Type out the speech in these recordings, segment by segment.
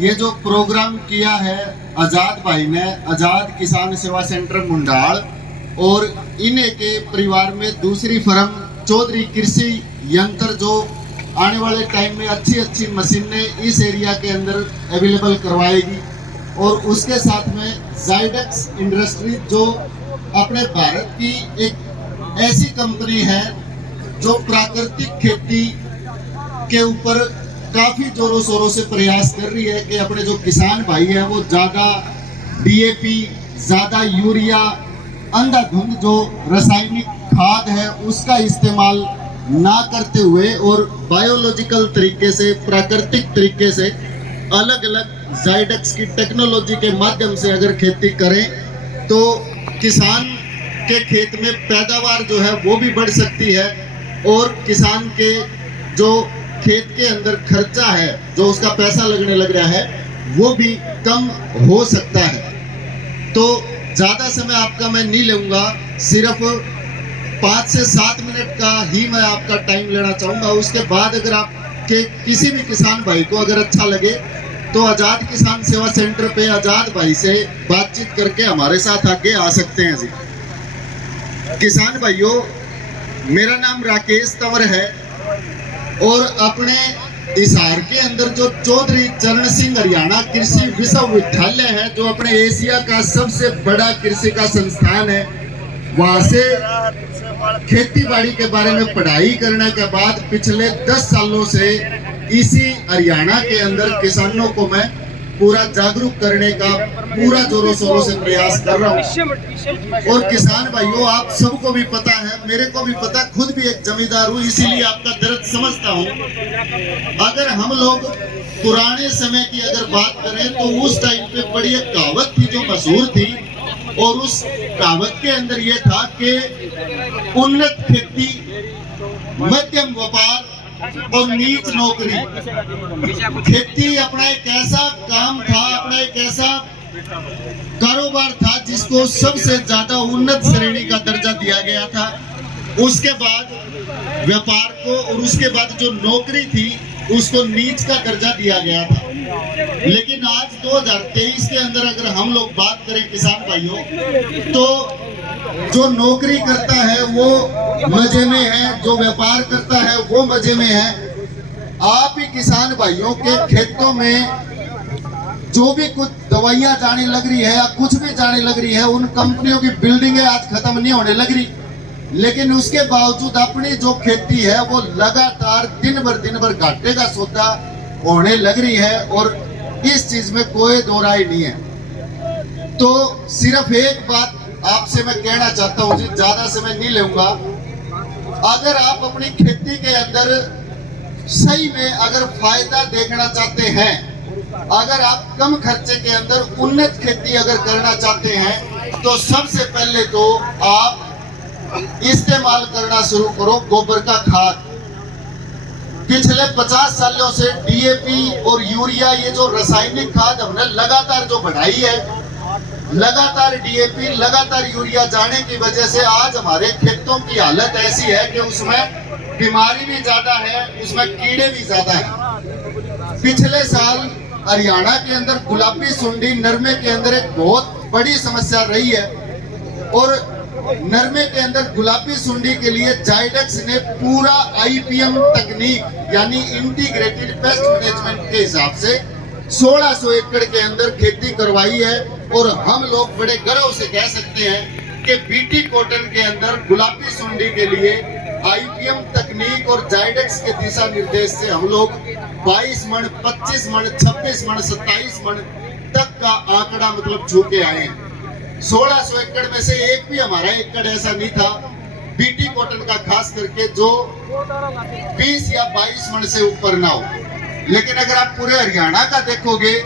ये जो प्रोग्राम किया है आज़ाद भाई ने, आज़ाद किसान सेवा सेंटर मुंडाल, और इन्हें के परिवार में दूसरी फर्म चौधरी कृषि यंत्र जो आने वाले टाइम में अच्छी मशीनें इस एरिया के अंदर अवेलेबल करवाएगी। और उसके साथ में जाइडेक्स इंडस्ट्री जो अपने भारत की एक ऐसी कंपनी है जो प्राकृतिक खेती के ऊपर काफी जोरों शोरों से प्रयास कर रही है कि अपने जो किसान भाई हैं वो ज्यादा डीएपी, ज्यादा यूरिया, अंधाधुंध जो रासायनिक खाद है उसका इस्तेमाल ना करते हुए और बायोलॉजिकल तरीके से, प्राकृतिक तरीके से अलग अलग जाइडेक्स की टेक्नोलॉजी के माध्यम से अगर खेती करें तो किसान के खेत में पैदावार जो है वो भी बढ़ सकती है और किसान के जो खेत के अंदर खर्चा है, जो उसका पैसा लगने लग रहा है, वो भी कम हो सकता है। तो ज़्यादा समय आपका मैं नहीं लूँगा, सिर्फ 5 से 7 मिनट का ही मैं आपका टाइम लेना चाहूँगा। उसके बाद अगर आपके किसी भी किसान भाई को अगर अच्छा लगे तो आज़ाद किसान सेवा सेंटर पे आज़ाद भाई से बातचीत करके हमारे साथ आगे आ सकते हैं। जी किसान भाइयों, मेरा नाम राकेश तंवर है और अपने हिसार के अंदर जो चौधरी चरण सिंह हरियाणा कृषि विश्वविद्यालय है, जो अपने एशिया का सबसे बड़ा कृषि का संस्थान है, वहां से खेती बाड़ी के बारे में पढ़ाई करने के बाद पिछले 10 सालों से इसी हरियाणा के अंदर किसानों को मैं पूरा जागरूक करने का पूरा जोरों शोरों से प्रयास कर रहा हूँ। और किसान भाइयों, आप सबको भी पता है, मेरे को भी पता, खुद भी एक जमींदार हूँ, इसीलिए आपका दर्द समझता हूँ। अगर हम लोग पुराने समय की अगर बात करें तो उस टाइम पे बड़ी एक कहावत थी जो मशहूर थी, और उस कहावत के अंदर यह था कि उन्नत खेती, मध्यम व्यापार और नीच नौकरी। खेती अपना एक ऐसा काम था, अपना एक ऐसा कारोबार था जिसको सबसे ज्यादा उन्नत श्रेणी का दर्जा दिया गया था। उसके बाद व्यापार को और उसके बाद जो नौकरी थी उसको नीच का दर्जा दिया गया था। लेकिन आज 2023 के अंदर अगर हम लोग बात करें किसान भाइयों, तो जो नौकरी करता है वो मजे में है, जो व्यापार करता है वो मजे में है। आप ही किसान भाइयों के खेतों में जो भी कुछ दवाइयां जाने लग रही है या कुछ भी जाने लग रही है, उन कंपनियों की बिल्डिंगें आज खत्म नहीं होने लग रही, लेकिन उसके बावजूद अपनी जो खेती है वो लगातार दिन भर घाटे का सौदा होने लग रही है, और इस चीज में कोई दो राय नहीं है। तो सिर्फ एक बात आपसे मैं कहना चाहता हूँ जी, ज्यादा समय नहीं लूंगा। अगर आप अपनी खेती के अंदर सही में अगर फायदा देखना चाहते हैं, अगर आप कम खर्चे के अंदर उन्नत खेती अगर करना चाहते हैं, तो सबसे पहले तो आप इस्तेमाल करना शुरू करो गोबर का खाद। पिछले 50 सालों से डीएपी और यूरिया, ये जो रासायनिक खाद हमने लगातार जो बढ़ाई है, लगातार डीएपी, लगातार यूरिया जाने की वजह से आज हमारे खेतों की हालत ऐसी है कि उसमें बीमारी भी ज्यादा है, उसमें कीड़े भी ज्यादा हैं। पिछले साल हरियाणा के अंदर गुलाबी सुंडी नरमे के अंदर एक बहुत बड़ी समस्या रही है, और नरमे के अंदर गुलाबी सुंडी के लिए जाइडेक्स ने पूरा आईपीएम तकनीक यानी इंटीग्रेटेड पेस्ट मैनेजमेंट के हिसाब से 1600 एकड़ के अंदर खेती करवाई है। और हम लोग बड़े गर्व से कह सकते हैं कि बीटी कॉटन के अंदर गुलाबी सुंडी के लिए आईपीएम तकनीक और जाइडेक्स के दिशा निर्देश से हम लोग 22 मन, 25 मन, 26 मन, 27 मन तक का आंकड़ा मतलब छू के आए हैं। 1600 एकड़ में से एक भी हमारा एकड़ ऐसा नहीं था बीटी कॉटन का खास करके जो 20 या 22 मन से ऊपर ना हो। लेकिन अगर आप पूरे हरियाणा का देखोगे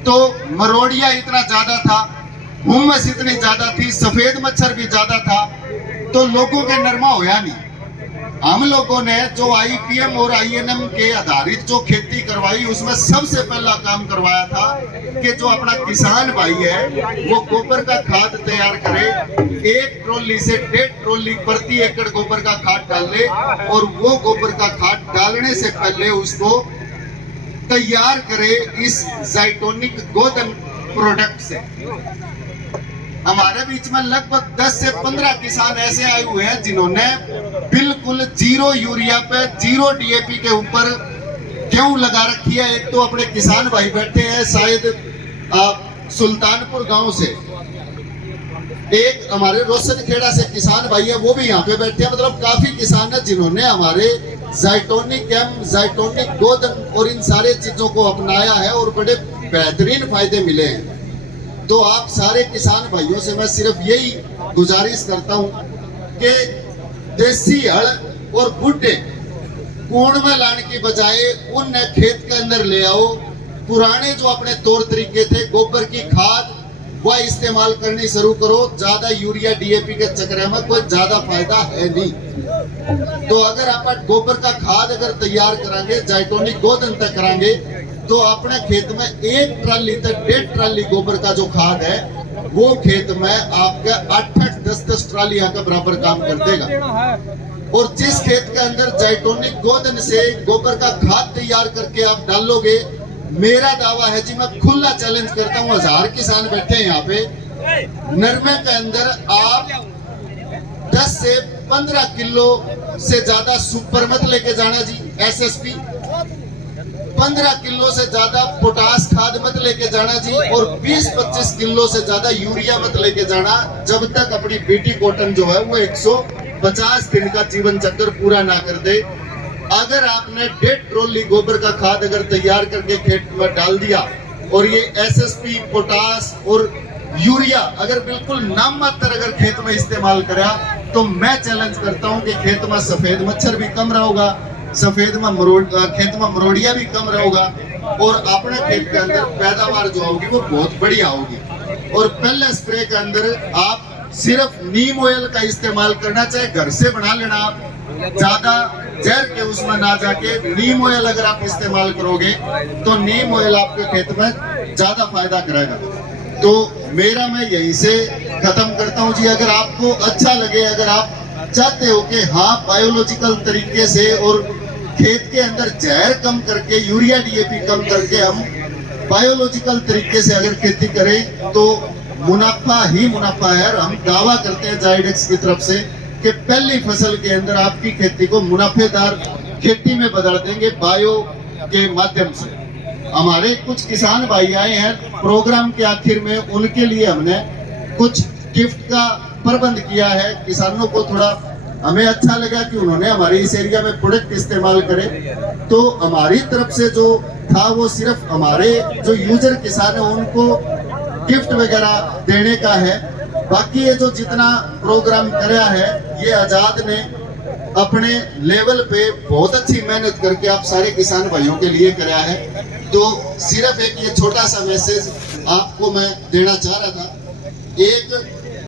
तो मरोड़िया इतना ज्यादा था, हुम्मस इतनी ज्यादा थी, सफेद मच्छर भी ज्यादा था, तो लोगों के नरमा होया नहीं। हम लोगों ने जो आईपीएम और आईएनएम के आधारित जो खेती करवाई, उसमें सबसे पहला काम करवाया था कि जो अपना किसान भाई है वो गोबर का खाद तैयार करे, 1 ट्रॉली से 1.5 ट्रॉली प्रति एकड़ गोबर का खाद डाल ले, और वो गोबर का खाद डालने से पहले उसको तैयार करे इस ज़ाइटोनिक गोधन प्रोडक्ट से। हमारे बीच में लगभग 10 से 15 किसान ऐसे आए हुए हैं जिन्होंने बिल्कुल जीरो यूरिया पे, जीरो डीएपी के ऊपर गेहूं लगा रखी है। एक तो अपने किसान भाई बैठे हैं शायद सुल्तानपुर गांव से, एक हमारे रोशन खेड़ा से किसान भाई है, वो भी यहाँ पे बैठे हैं। मतलब काफी किसान है जिन्होंने हमारे ज़ाइटोनिक एम, ज़ाइटोनिक गोधन और इन सारे चीजों को अपनाया है और बड़े बेहतरीन फायदे मिले हैं। तो आप सारे किसान भाइयों से मैं सिर्फ यही गुजारिश करता हूं कि देसी हल और बुड्ढे कूड़ में लाने की बजाय उन्हें खेत के अंदर ले आओ। पुराने जो अपने तौर तरीके थे, गोबर की खाद वह इस्तेमाल करनी शुरू करो। ज्यादा यूरिया डीएपी के चक्कर में कोई ज्यादा फायदा है नहीं। तो अगर आप गोबर का खाद अगर तैयार करांगे, ज़ाइटोनिक गोधन तक करांगे, तो अपने खेत में 1 ट्राली तक 1.5 ट्राली गोबर का जो खाद है वो खेत में आपका 8-8, 10-10 ट्राली का बराबर काम कर देगा। और जिस खेत के अंदर ज़ाइटोनिक गोधन से गोबर का खाद तैयार करके आप डालोगे, मेरा दावा है जी, मैं खुला चैलेंज करता हूँ, 1000 किसान बैठे हैं यहाँ पे, नरमे के अंदर आप 10 से 15 किलो से ज्यादा सुपर मत लेके जाना जी, एसएसपी 15 किलो से ज्यादा पोटास खाद मत लेके जाना जी, और 20-25 किलो से ज्यादा यूरिया मत लेके जाना जब तक अपनी बीटी कॉटन जो है वो 150 दिन का जीवन चक्र पूरा ना कर दे। अगर आपने 1.5 ट्रॉली गोबर का खाद अगर तैयार करके खेत में डाल दिया और ये एसएसपी, पोटास और यूरिया अगर बिल्कुल नाम मात्र अगर खेत में इस्तेमाल करा, तो मैं चैलेंज करता हूं कि खेत में सफेद मच्छर भी कम रहेगा, सफेद में खेत में मरोड़िया भी कम रहेगा, और अपने खेत के अंदर पैदावार जो होगी वो बहुत बढ़िया होगी। और पहले स्प्रे के अंदर आप सिर्फ नीम ऑयल का इस्तेमाल करना, चाहे घर से बना लेना आप, ज्यादा जहर के उसमें ना जाके नीम ऑयल अगर आप इस्तेमाल करोगे तो नीम ऑयल आपके खेत में ज्यादा फायदा करेगा। तो मेरा मैं यहीं से खत्म करता हूं जी। अगर आपको अच्छा लगे, अगर आप चाहते हो कि हाँ बायोलॉजिकल तरीके से और खेत के अंदर जहर कम करके, यूरिया डीएपी कम करके हम बायोलॉजिकल तरीके से अगर खेती करें तो मुनाफा ही मुनाफा है। और हम दावा करते हैं जाइडेक्स की तरफ से कि पहली फसल के अंदर आपकी खेती को मुनाफेदार खेती में बदल देंगे बायो के माध्यम से। हमारे कुछ किसान भाई आए हैं प्रोग्राम के आखिर में, उनके लिए हमने कुछ गिफ्ट का प्रबंध किया है। किसानों को थोड़ा हमें अच्छा लगा कि उन्होंने हमारे इस एरिया में प्रोडक्ट इस्तेमाल करे, तो हमारी तरफ से जो था वो सिर्फ हमारे जो यूजर किसान है उनको गिफ्ट वगैरह देने का है। बाकी ये जो जितना प्रोग्राम कराया है ये आजाद ने अपने लेवल पे बहुत अच्छी मेहनत करके आप सारे किसान भाइयों के लिए कराया है। तो सिर्फ एक ये छोटा सा मैसेज आपको मैं देना चाह रहा था। एक